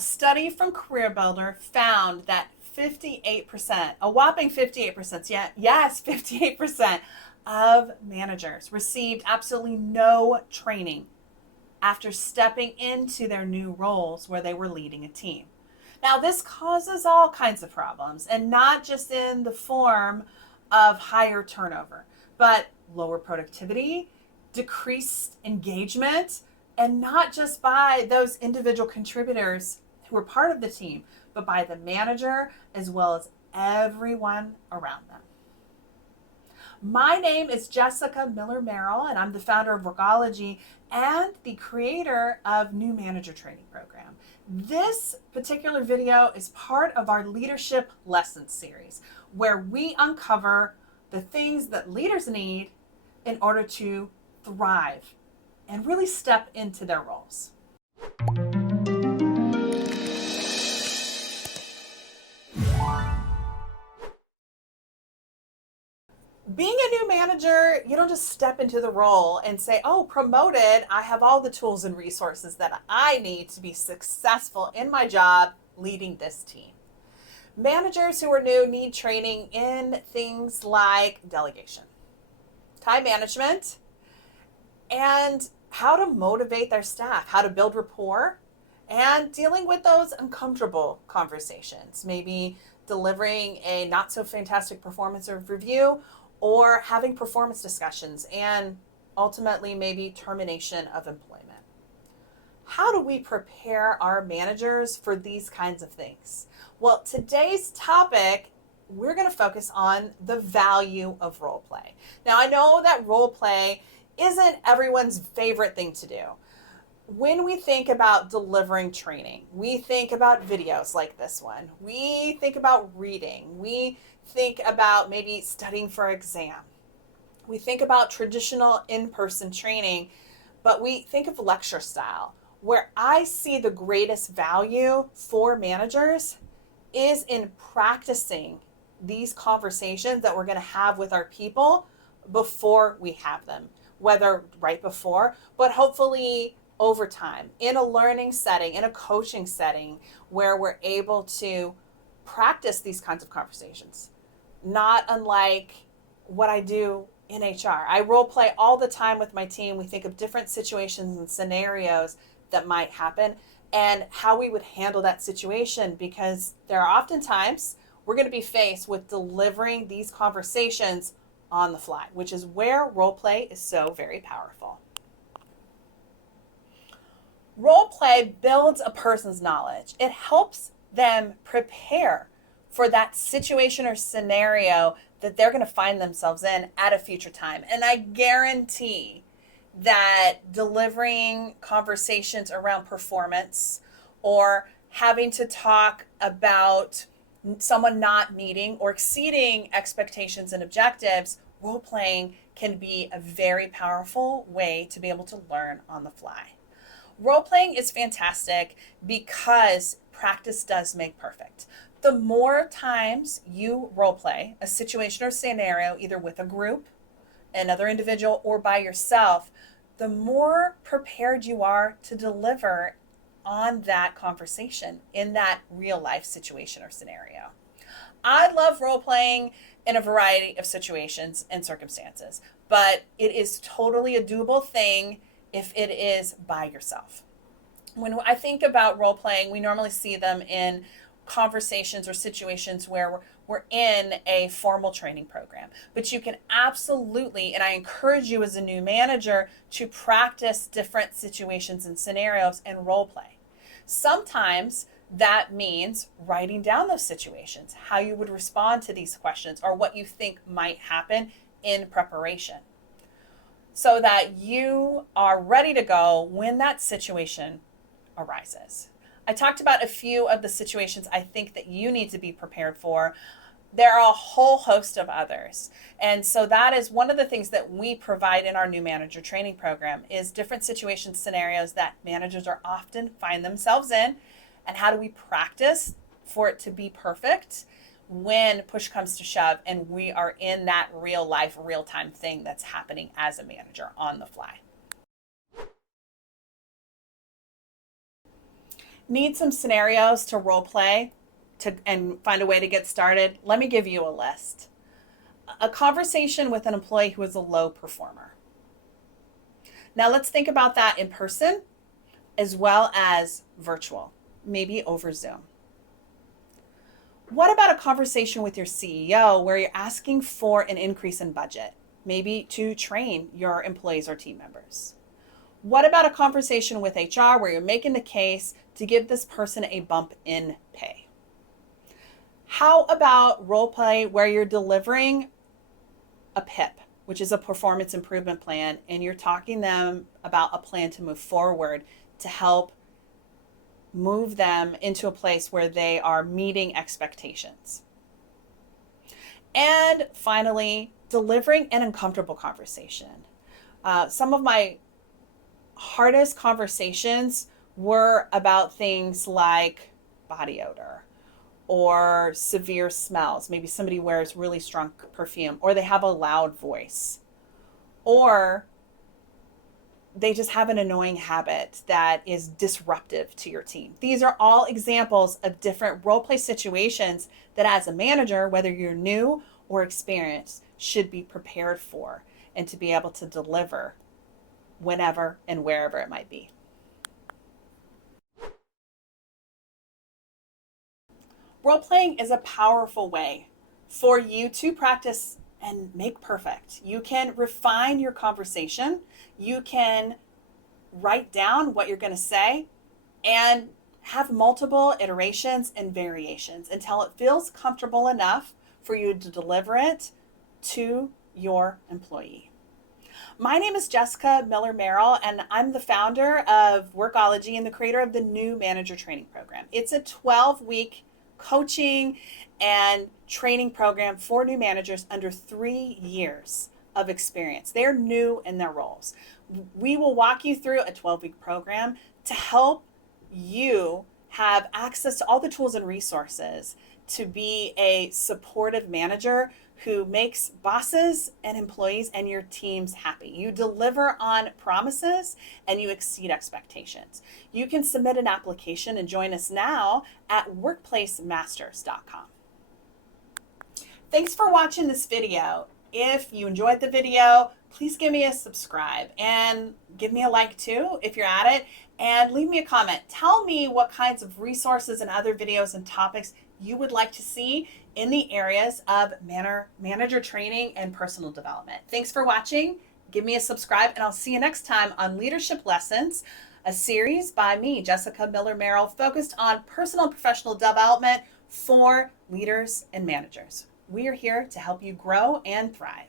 study from Career Builder found that 58%, a whopping 58%, yes, 58% of managers received absolutely no training after stepping into their new roles where they were leading a team. Now, this causes all kinds of problems, and not just in the form of higher turnover, but lower productivity, decreased engagement, and not just by those individual contributors who are part of the team, but by the manager as well as everyone around them. My name is Jessica Miller Merrill, and I'm the founder of Workology and the creator of New Manager Training Program. This particular video is part of our Leadership Lessons series, where we uncover the things that leaders need in order to thrive and really step into their roles. Being a new manager, you don't just step into the role and say, oh, promoted, I have all the tools and resources that I need to be successful in my job leading this team. Managers who are new need training in things like delegation, time management, and how to motivate their staff, how to build rapport, and dealing with those uncomfortable conversations, maybe delivering a not so fantastic performance or review, or having performance discussions, and ultimately maybe termination of employment. How do we prepare our managers for these kinds of things? Well, today's topic, we're going to focus on the value of role play. Now, I know that role play isn't everyone's favorite thing to do. When we think about delivering training, we think about videos like this one. We think about reading. We think about maybe studying for an exam. We think about traditional in-person training, but we think of lecture style. Where I see the greatest value for managers is in practicing these conversations that we're going to have with our people before we have them, whether right before, but hopefully over time, in a learning setting, in a coaching setting, where we're able to practice these kinds of conversations. Not unlike what I do in HR. I role play all the time with my team. We think of different situations and scenarios that might happen and how we would handle that situation, because there are often times we're going to be faced with delivering these conversations on the fly, which is where role play is so very powerful. Role play builds a person's knowledge. It helps them prepare for that situation or scenario that they're going to find themselves in at a future time. And I guarantee that delivering conversations around performance or having to talk about someone not meeting or exceeding expectations and objectives, role playing can be a very powerful way to be able to learn on the fly. Role playing is fantastic because practice does make perfect. The more times you role play a situation or scenario, either with a group, another individual, or by yourself, the more prepared you are to deliver on that conversation in that real life situation or scenario. I love role playing in a variety of situations and circumstances, but it is totally a doable thing if it is by yourself. When I think about role playing, we normally see them in conversations or situations where we're in a formal training program. But you can absolutely, and I encourage you as a new manager, to practice different situations and scenarios and role play. Sometimes that means writing down those situations, how you would respond to these questions, or what you think might happen in preparation, so that you are ready to go when that situation arises. I talked about a few of the situations I think that you need to be prepared for. There are a whole host of others. And so that is one of the things that we provide in our new manager training program, is different situation scenarios that managers are often find themselves in, and how do we practice for it to be perfect when push comes to shove and we are in that real life, real time thing that's happening as a manager on the fly. Need some scenarios to role play and find a way to get started? Let me give you a list. A conversation with an employee who is a low performer. Now let's think about that in person as well as virtual, maybe over Zoom. What about a conversation with your CEO where you're asking for an increase in budget, maybe to train your employees or team members? What about a conversation with HR where you're making the case to give this person a bump in pay? How about role play where you're delivering a PIP, which is a performance improvement plan, and you're talking them about a plan to move forward to help move them into a place where they are meeting expectations? And finally, delivering an uncomfortable conversation. Some of my hardest conversations were about things like body odor or severe smells. Maybe somebody wears really strong perfume, or they have a loud voice, or they just have an annoying habit that is disruptive to your team. These are all examples of different role play situations that as a manager, whether you're new or experienced, should be prepared for and to be able to deliver whenever and wherever it might be. Role playing is a powerful way for you to practice and make perfect. You can refine your conversation. You can write down what you're going to say and have multiple iterations and variations until it feels comfortable enough for you to deliver it to your employee. My name is Jessica Miller-Merrill, and I'm the founder of Workology and the creator of the new manager training program. It's a 12-week coaching and training program for new managers under 3 years of experience. They're new in their roles. We will walk you through a 12-week program to help you have access to all the tools and resources to be a supportive manager who makes bosses and employees and your teams happy. You deliver on promises and you exceed expectations. You can submit an application and join us now at workplacemasters.com. Thanks for watching this video. If you enjoyed the video, please give me a subscribe and give me a like too if you're at it, and leave me a comment. Tell me what kinds of resources and other videos and topics you would like to see in the areas of manager training and personal development. Thanks for watching. Give me a subscribe, and I'll see you next time on Leadership Lessons, a series by me, Jessica Miller-Merrill, focused on personal and professional development for leaders and managers. We are here to help you grow and thrive.